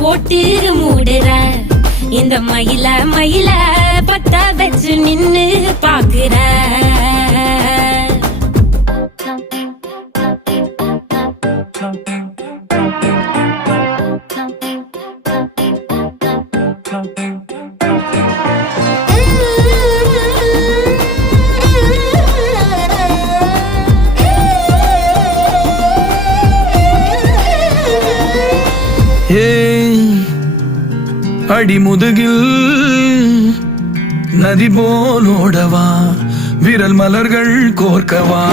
போட்டு மூடுற இந்த மயில மயில பத்த வச்சு நின்னு பாக்குற அடிமுதுகில் நதி போலோடவா விரல் மலர்கள் கோர்க்கவா